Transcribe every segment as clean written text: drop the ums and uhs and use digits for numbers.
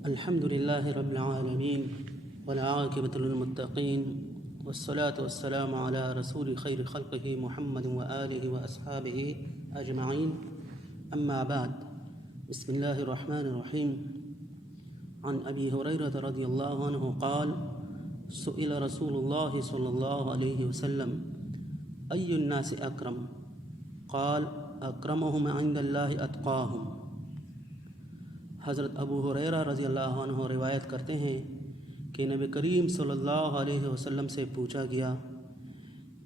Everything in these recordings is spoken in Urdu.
الحمد لله رب العالمين والعاقبة للمتقين والصلاة والسلام على رسول خير خلقه محمد وآله وأصحابه أجمعين. أما بعد، بسم الله الرحمن الرحيم. عن أبي هريرة رضي الله عنه قال: سئل رسول الله صلى الله عليه وسلم: أي الناس أكرم؟ قال: أكرمهم عند الله أتقاهم. حضرت ابو ہریرہ رضی اللہ عنہ روایت کرتے ہیں کہ نبی کریم صلی اللہ علیہ وسلم سے پوچھا گیا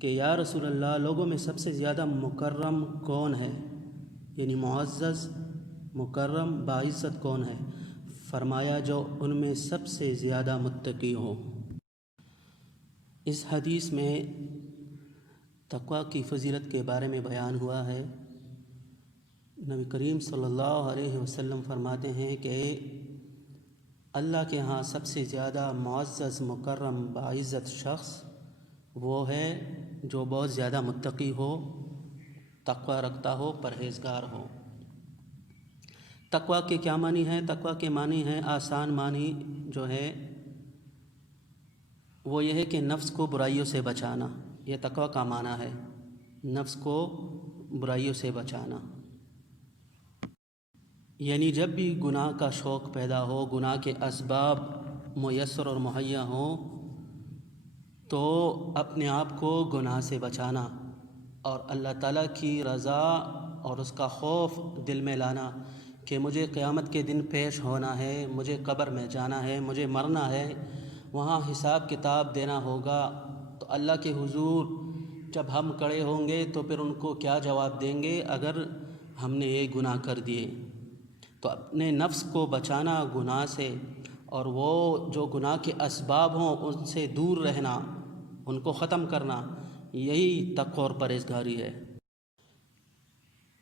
کہ یا رسول اللہ، لوگوں میں سب سے زیادہ مکرم کون ہے؟ یعنی معزز، مکرم، باعزت کون ہے؟ فرمایا جو ان میں سب سے زیادہ متقی ہو۔ اس حدیث میں تقوی کی فضیلت کے بارے میں بیان ہوا ہے۔ نبی کریم صلی اللہ علیہ وسلم فرماتے ہیں کہ اللہ کے ہاں سب سے زیادہ معزز، مکرم، باعزت شخص وہ ہے جو بہت زیادہ متقی ہو، تقوی رکھتا ہو، پرہیزگار ہو۔ تقوی کے کیا معنی ہیں؟ تقوی کے معنی ہیں، آسان معنی جو ہے وہ یہ ہے کہ نفس کو برائیوں سے بچانا۔ یہ تقوی کا معنی ہے، نفس کو برائیوں سے بچانا۔ یعنی جب بھی گناہ کا شوق پیدا ہو، گناہ کے اسباب میسر اور مہیا ہوں، تو اپنے آپ کو گناہ سے بچانا اور اللہ تعالیٰ کی رضا اور اس کا خوف دل میں لانا کہ مجھے قیامت کے دن پیش ہونا ہے، مجھے قبر میں جانا ہے، مجھے مرنا ہے، وہاں حساب کتاب دینا ہوگا۔ تو اللہ کے حضور جب ہم کھڑے ہوں گے تو پھر ان کو کیا جواب دیں گے اگر ہم نے یہ گناہ کر دیے؟ تو اپنے نفس کو بچانا گناہ سے، اور وہ جو گناہ کے اسباب ہوں ان سے دور رہنا، ان کو ختم کرنا، یہی تقوی اور پرہیزگاری ہے۔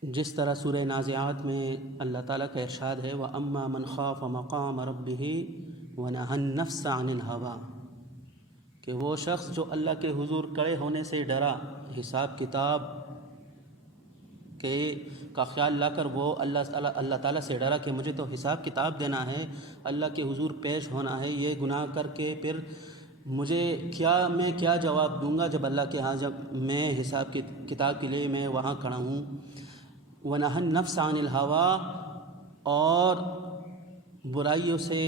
جس طرح سورہ نازعات میں اللہ تعالیٰ کا ارشاد ہے: وَأَمَّا مَنْ خَافَ مَقَامَ رَبِّهِ وَنَهَى النَّفْسَ عَنِ الْهَوَىٰ، کہ وہ شخص جو اللہ کے حضور کھڑے ہونے سے ڈرا، حساب کتاب کا خیال لا کر وہ اللہ تعالیٰ سے ڈرا کہ مجھے تو حساب کتاب دینا ہے، اللہ کے حضور پیش ہونا ہے، یہ گناہ کر کے پھر میں کیا جواب دوں گا جب اللہ کے ہاں، جب میں حساب کتاب کے لیے میں وہاں کھڑا ہوں۔ وَنَهَى النَّفْسَ عَنِ الْهَوَىٰ، اور برائیوں سے،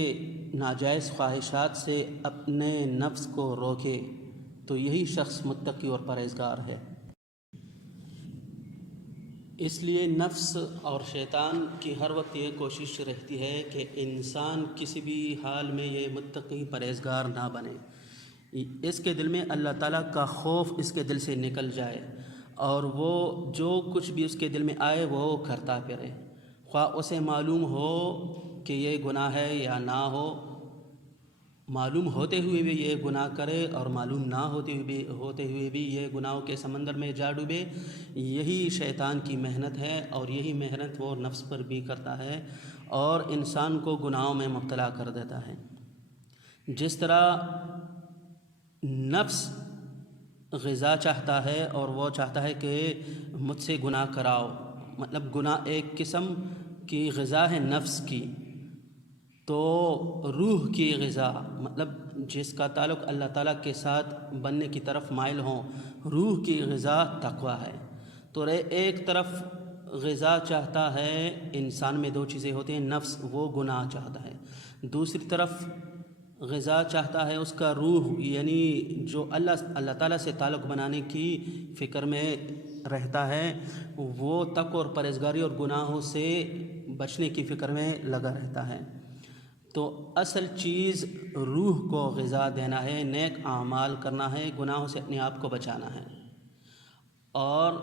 ناجائز خواہشات سے اپنے نفس کو روکے، تو یہی شخص متقی اور پرہیزگار ہے۔ اس لیے نفس اور شیطان کی ہر وقت یہ کوشش رہتی ہے کہ انسان کسی بھی حال میں یہ متقی، پرہیزگار نہ بنے، اس کے دل میں اللہ تعالیٰ کا خوف اس کے دل سے نکل جائے، اور وہ جو کچھ بھی اس کے دل میں آئے وہ کرتا پھرے، خواہ اسے معلوم ہو کہ یہ گناہ ہے یا نہ ہو، معلوم ہوتے ہوئے بھی یہ گناہ کرے اور معلوم نہ ہوتے ہوئے بھی یہ گناہوں کے سمندر میں جا ڈوبے۔ یہی شیطان کی محنت ہے، اور یہی محنت وہ نفس پر بھی کرتا ہے اور انسان کو گناہوں میں مبتلا کر دیتا ہے۔ جس طرح نفس غذا چاہتا ہے اور وہ چاہتا ہے کہ مجھ سے گناہ کراؤ، مطلب گناہ ایک قسم کی غذا ہے نفس کی، تو روح کی غذا، مطلب جس کا تعلق اللہ تعالیٰ کے ساتھ بننے کی طرف مائل ہوں، روح کی غذا تقوی ہے۔ تو ایک طرف غذا چاہتا ہے، انسان میں دو چیزیں ہوتی ہیں، نفس وہ گناہ چاہتا ہے، دوسری طرف غذا چاہتا ہے اس کا روح، یعنی جو اللہ تعالیٰ سے تعلق بنانے کی فکر میں رہتا ہے، وہ تقوی اور پرہیزگاری اور گناہوں سے بچنے کی فکر میں لگا رہتا ہے۔ تو اصل چیز روح کو غذا دینا ہے، نیک اعمال کرنا ہے، گناہوں سے اپنے آپ کو بچانا ہے، اور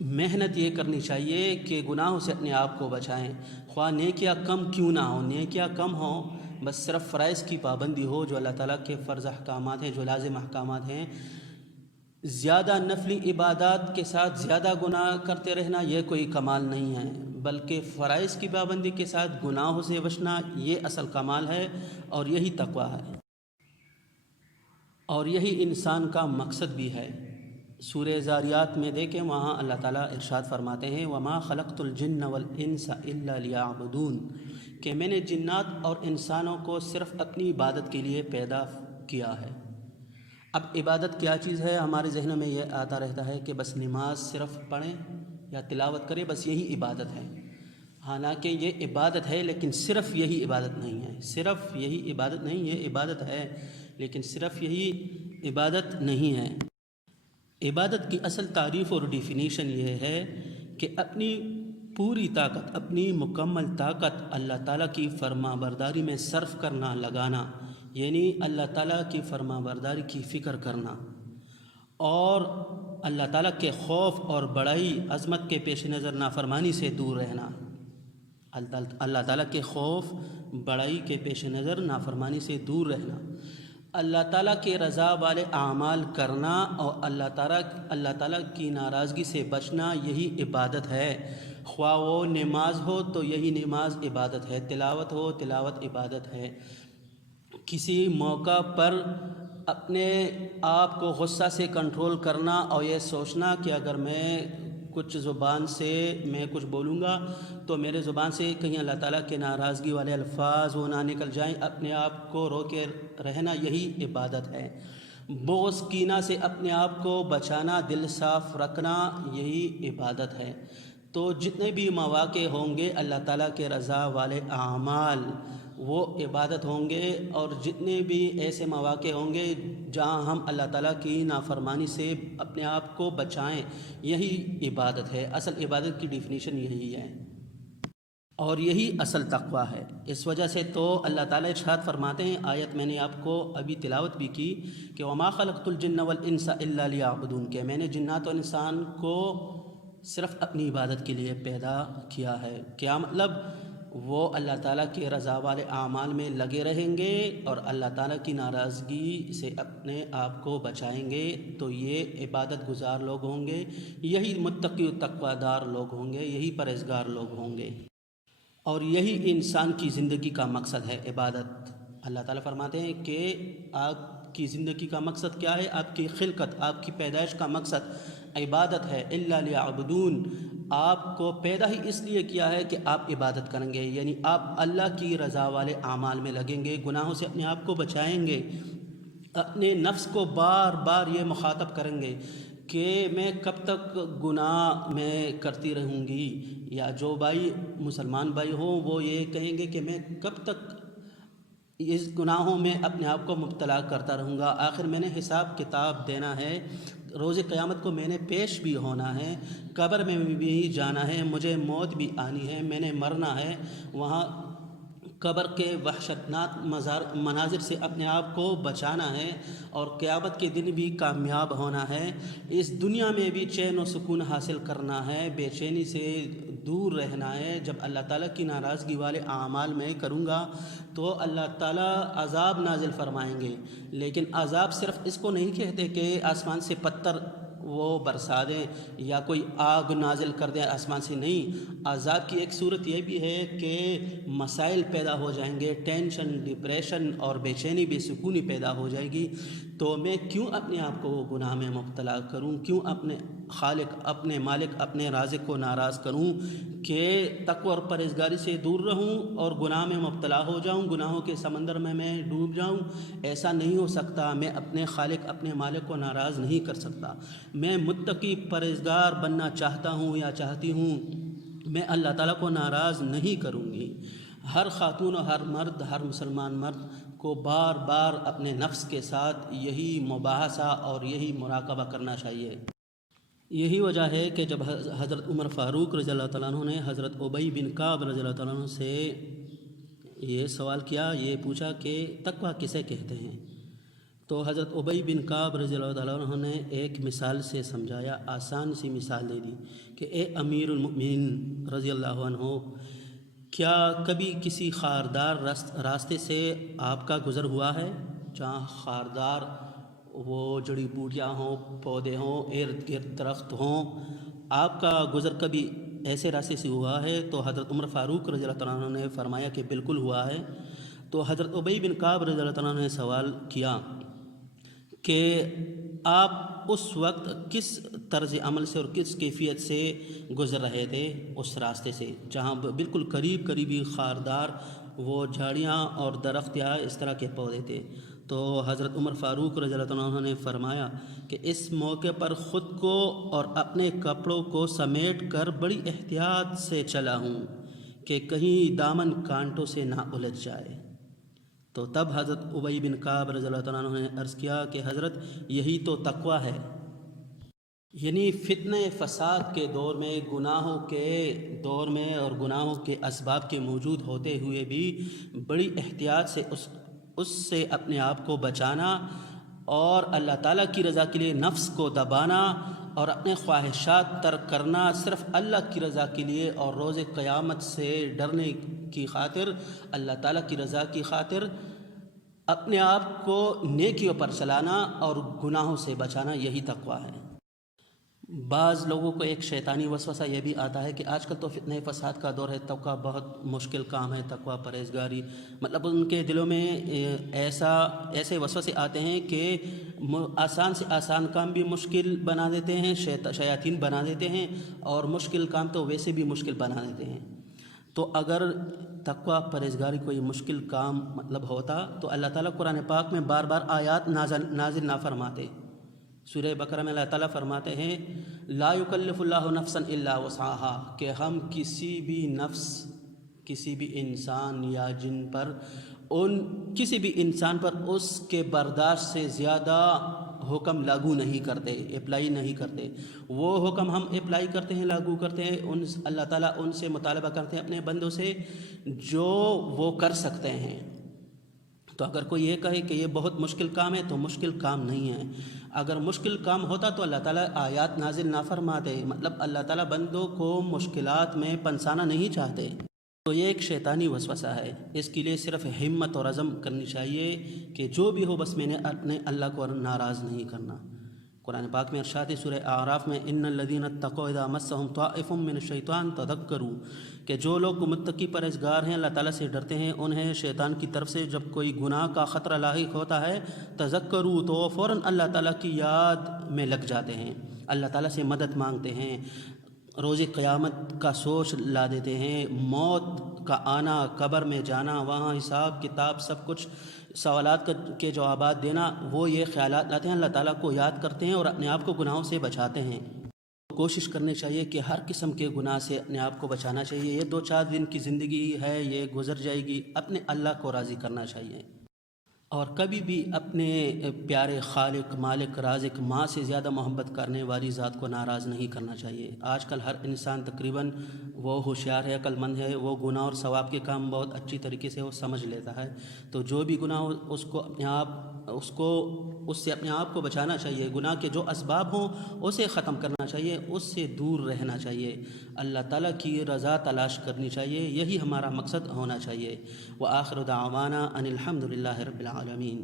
محنت یہ کرنی چاہیے کہ گناہوں سے اپنے آپ کو بچائیں، خواہ نیکیاں کم کیوں نہ ہوں، نیکیاں کم ہوں، بس صرف فرائض کی پابندی ہو، جو اللہ تعالیٰ کے فرض احکامات ہیں، جو لازم احکامات ہیں۔ زیادہ نفلی عبادات کے ساتھ زیادہ گناہ کرتے رہنا یہ کوئی کمال نہیں ہے، بلکہ فرائض کی پابندی کے ساتھ گناہوں سے بچنا یہ اصل کمال ہے، اور یہی تقوی ہے، اور یہی انسان کا مقصد بھی ہے۔ سورہ زاریات میں دیکھیں، وہاں اللہ تعالیٰ ارشاد فرماتے ہیں: وَمَا خَلَقْتُ الْجِنَّ وَالْإِنسَ إِلَّا لِيَعْبُدُونَ، کہ میں نے جنات اور انسانوں کو صرف اپنی عبادت کے لیے پیدا کیا ہے۔ اب عبادت کیا چیز ہے؟ ہمارے ذہنوں میں یہ آتا رہتا ہے کہ بس نماز صرف پڑھیں یا تلاوت کریں، بس یہی عبادت ہے۔ حالانکہ یہ عبادت ہے لیکن صرف یہی عبادت نہیں ہے، صرف یہی عبادت نہیں، یہ عبادت ہے لیکن صرف یہی عبادت نہیں ہے۔ عبادت کی اصل تعریف اور ڈیفینیشن یہ ہے کہ اپنی پوری طاقت، اپنی مکمل طاقت اللہ تعالیٰ کی فرما برداری میں صرف کرنا، لگانا، یعنی اللہ تعالیٰ کی فرما برداری کی فکر کرنا اور اللہ تعالیٰ کے خوف اور بڑائی عظمت کے پیش نظر نافرمانی سے دور رہنا۔ اللہ تعالیٰ کے خوف بڑائی کے پیش نظر نافرمانی سے دور رہنا، اللہ تعالیٰ کے رضا والے اعمال کرنا اور اللہ تعالیٰ کی ناراضگی سے بچنا، یہی عبادت ہے۔ خواہ وہ نماز ہو تو یہی نماز عبادت ہے، تلاوت ہو تلاوت عبادت ہے۔ کسی موقع پر اپنے آپ کو غصہ سے کنٹرول کرنا اور یہ سوچنا کہ اگر میں کچھ زبان سے میں کچھ بولوں گا تو میرے زبان سے کہیں اللہ تعالیٰ کے ناراضگی والے الفاظ وہ نہ نکل جائیں، اپنے آپ کو روکے رہنا، یہی عبادت ہے۔ بغض کینہ سے اپنے آپ کو بچانا، دل صاف رکھنا، یہی عبادت ہے۔ تو جتنے بھی مواقع ہوں گے اللہ تعالیٰ کے رضا والے اعمال وہ عبادت ہوں گے، اور جتنے بھی ایسے مواقع ہوں گے جہاں ہم اللہ تعالیٰ کی نافرمانی سے اپنے آپ کو بچائیں، یہی عبادت ہے۔ اصل عبادت کی ڈیفینیشن یہی ہے اور یہی اصل تقویٰ ہے۔ اس وجہ سے تو اللہ تعالیٰ ارشاد فرماتے ہیں، آیت میں نے آپ کو ابھی تلاوت بھی کی کہ وَمَا خَلَقْتُ الْجِنَّ وَالْإِنسَ إِلَّا لِيَعْبُدُونَ، کہ میں نے جنات و انسان کو صرف اپنی عبادت کے لیے پیدا کیا ہے۔ کیا مطلب؟ وہ اللہ تعالیٰ کے رضا والے اعمال میں لگے رہیں گے اور اللہ تعالیٰ کی ناراضگی سے اپنے آپ کو بچائیں گے، تو یہ عبادت گزار لوگ ہوں گے، یہی متقی و تقویٰ دار لوگ ہوں گے، یہی پرہیزگار لوگ ہوں گے، اور یہی انسان کی زندگی کا مقصد ہے، عبادت۔ اللہ تعالیٰ فرماتے ہیں کہ آپ کی زندگی کا مقصد کیا ہے؟ آپ کی خلقت، آپ کی پیدائش کا مقصد عبادت ہے۔ الا لیعبدون، آپ کو پیدا ہی اس لیے کیا ہے کہ آپ عبادت کریں گے، یعنی آپ اللہ کی رضا والے اعمال میں لگیں گے، گناہوں سے اپنے آپ کو بچائیں گے، اپنے نفس کو بار بار یہ مخاطب کریں گے کہ میں کب تک گناہ میں کرتی رہوں گی، یا جو بھائی مسلمان بھائی ہوں وہ یہ کہیں گے کہ میں کب تک اس گناہوں میں اپنے آپ کو مبتلا کرتا رہوں گا، آخر میں نے حساب کتاب دینا ہے، روز قیامت کو میں نے پیش بھی ہونا ہے، قبر میں بھی جانا ہے، مجھے موت بھی آنی ہے، میں نے مرنا ہے، وہاں قبر کے وحشتناک مناظر سے اپنے آپ کو بچانا ہے، اور قیامت کے دن بھی کامیاب ہونا ہے، اس دنیا میں بھی چین و سکون حاصل کرنا ہے، بے چینی سے دور رہنا ہے۔ جب اللہ تعالیٰ کی ناراضگی والے اعمال میں کروں گا تو اللہ تعالیٰ عذاب نازل فرمائیں گے، لیکن عذاب صرف اس کو نہیں کہتے کہ آسمان سے پتھر وہ برسا دیں یا کوئی آگ نازل کر دیں آسمان سے، نہیں، عذاب کی ایک صورت یہ بھی ہے کہ مسائل پیدا ہو جائیں گے، ٹینشن، ڈپریشن اور بے چینی، بے سکونی پیدا ہو جائے گی، تو میں کیوں اپنے آپ کو گناہ میں مبتلا کروں، کیوں اپنے خالق، اپنے مالک، اپنے رازق کو ناراض کروں کہ تقوی اور پرہیزگاری سے دور رہوں اور گناہ میں مبتلا ہو جاؤں، گناہوں کے سمندر میں ڈوب جاؤں؟ ایسا نہیں ہو سکتا، میں اپنے خالق، اپنے مالک کو ناراض نہیں کر سکتا، میں متقی پرہیزگار بننا چاہتا ہوں یا چاہتی ہوں، میں اللہ تعالیٰ کو ناراض نہیں کروں گی۔ ہر خاتون اور ہر مرد، ہر مسلمان مرد کو بار بار اپنے نفس کے ساتھ یہی مباحثہ اور یہی مراقبہ کرنا چاہیے۔ یہی وجہ ہے کہ جب حضرت عمر فاروق رضی اللہ تعالیٰ عنہ نے حضرت ابی بن کعب رضی اللہ تعالیٰ عنہ سے یہ سوال کیا، یہ پوچھا کہ تقویٰ کسے کہتے ہیں، تو حضرت ابی بن کعب رضی اللہ تعالیٰ عنہ نے ایک مثال سے سمجھایا، آسان سی مثال دے دی کہ اے امیر المؤمنین رضی اللہ عنہ، کیا کبھی کسی خاردار راستے سے آپ کا گزر ہوا ہے، جہاں خاردار وہ جڑی بوٹیاں ہوں، پودے ہوں، ارد گرد درخت ہوں، آپ کا گزر کبھی ایسے راستے سے ہوا ہے؟ تو حضرت عمر فاروق رضی اللہ تعالیٰ عنہ نے فرمایا کہ بالکل ہوا ہے۔ تو حضرت ابی بن کعب رضی اللہ تعالیٰ عنہ نے سوال کیا کہ آپ اس وقت کس طرز عمل سے اور کس کیفیت سے گزر رہے تھے اس راستے سے جہاں بالکل قریب قریبی خاردار وہ جھاڑیاں اور درخت یا اس طرح کے پودے تھے۔ تو حضرت عمر فاروق رضی اللہ عنہ نے فرمایا کہ اس موقع پر خود کو اور اپنے کپڑوں کو سمیٹ کر بڑی احتیاط سے چلا ہوں کہ کہیں دامن کانٹوں سے نہ الجھ جائے۔ تو تب حضرت ابی بن کعب رضی اللہ عنہ نے عرض کیا کہ حضرت یہی تو تقویٰ ہے، یعنی فتنہ فساد کے دور میں، گناہوں کے دور میں اور گناہوں کے اسباب کے موجود ہوتے ہوئے بھی بڑی احتیاط سے اس سے اپنے آپ کو بچانا اور اللہ تعالیٰ کی رضا کے لیے نفس کو دبانا اور اپنے خواہشات ترک کرنا صرف اللہ کی رضا کے لیے اور روز قیامت سے ڈرنے کی خاطر، اللہ تعالیٰ کی رضا کی خاطر اپنے آپ کو نیکیوں پر چلانا اور گناہوں سے بچانا، یہی تقویٰ ہے۔ بعض لوگوں کو ایک شیطانی وسوسہ یہ بھی آتا ہے کہ آج کل تو فتنہ فساد کا دور ہے، تقویٰ بہت مشکل کام ہے، تقویٰ پرہیزگاری، مطلب ان کے دلوں میں ایسے وسوسے آتے ہیں کہ آسان سے آسان کام بھی مشکل بنا دیتے ہیں، شیاطین بنا دیتے ہیں، اور مشکل کام تو ویسے بھی مشکل بنا دیتے ہیں۔ تو اگر تقویٰ پرہیزگاری کوئی مشکل کام مطلب ہوتا تو اللہ تعالیٰ قرآن پاک میں بار بار آیات نازل نہ فرماتے۔ سورہ بقرہ میں اللہ تعالیٰ فرماتے ہیں لا یکلف اللہ نفسا الا وسعها، کہ ہم کسی بھی نفس، کسی بھی انسان یا جن پر، کسی بھی انسان پر اس کے برداشت سے زیادہ حکم لاگو نہیں کرتے، اپلائی نہیں کرتے۔ وہ حکم ہم اپلائی کرتے ہیں، لاگو کرتے ہیں، اللہ تعالیٰ ان سے مطالبہ کرتے ہیں اپنے بندوں سے جو وہ کر سکتے ہیں۔ تو اگر کوئی یہ کہے کہ یہ بہت مشکل کام ہے تو مشکل کام نہیں ہے۔ اگر مشکل کام ہوتا تو اللہ تعالیٰ آیات نازل نہ فرماتے، مطلب اللہ تعالیٰ بندوں کو مشکلات میں پنسانا نہیں چاہتے۔ تو یہ ایک شیطانی وسوسہ ہے، اس کے لیے صرف ہمت اور عزم کرنی چاہیے کہ جو بھی ہو بس میں نے اپنے اللہ کو ناراض نہیں کرنا۔ قرآن پاک میں ارشاد ہے سورہ اعراف میں ان الذین اتقوا اذا مسهم طائف من الشیطان تذکروا، کہ جو لوگ متقی پرہیزگار ہیں، اللہ تعالیٰ سے ڈرتے ہیں، انہیں شیطان کی طرف سے جب کوئی گناہ کا خطرہ لاحق ہوتا ہے تذکروا، تو وہ فوراً اللہ تعالیٰ کی یاد میں لگ جاتے ہیں، اللہ تعالیٰ سے مدد مانگتے ہیں، روز قیامت کا سوچ لا دیتے ہیں، موت کا آنا، قبر میں جانا، وہاں حساب کتاب سب کچھ، سوالات کے جوابات دینا، وہ یہ خیالات لاتے ہیں، اللہ تعالیٰ کو یاد کرتے ہیں اور اپنے آپ کو گناہوں سے بچاتے ہیں۔ کوشش کرنی چاہیے کہ ہر قسم کے گناہ سے اپنے آپ کو بچانا چاہیے۔ یہ 2-4 دن کی زندگی ہے، یہ گزر جائے گی، اپنے اللہ کو راضی کرنا چاہیے، اور کبھی بھی اپنے پیارے خالق، مالک، رازق، ماں سے زیادہ محبت کرنے والی ذات کو ناراض نہیں کرنا چاہیے۔ آج کل ہر انسان تقریباً وہ ہوشیار ہے، عقل مند ہے، وہ گناہ اور ثواب کے کام بہت اچھی طریقے سے وہ سمجھ لیتا ہے۔ تو جو بھی گناہ ہو اس سے اپنے آپ کو بچانا چاہیے، گناہ کے جو اسباب ہوں اسے ختم کرنا چاہیے، اس سے دور رہنا چاہیے، اللہ تعالیٰ کی رضا تلاش کرنی چاہیے، یہی ہمارا مقصد ہونا چاہیے۔ وآخر دعوانا ان الحمد للہ رب العالمین۔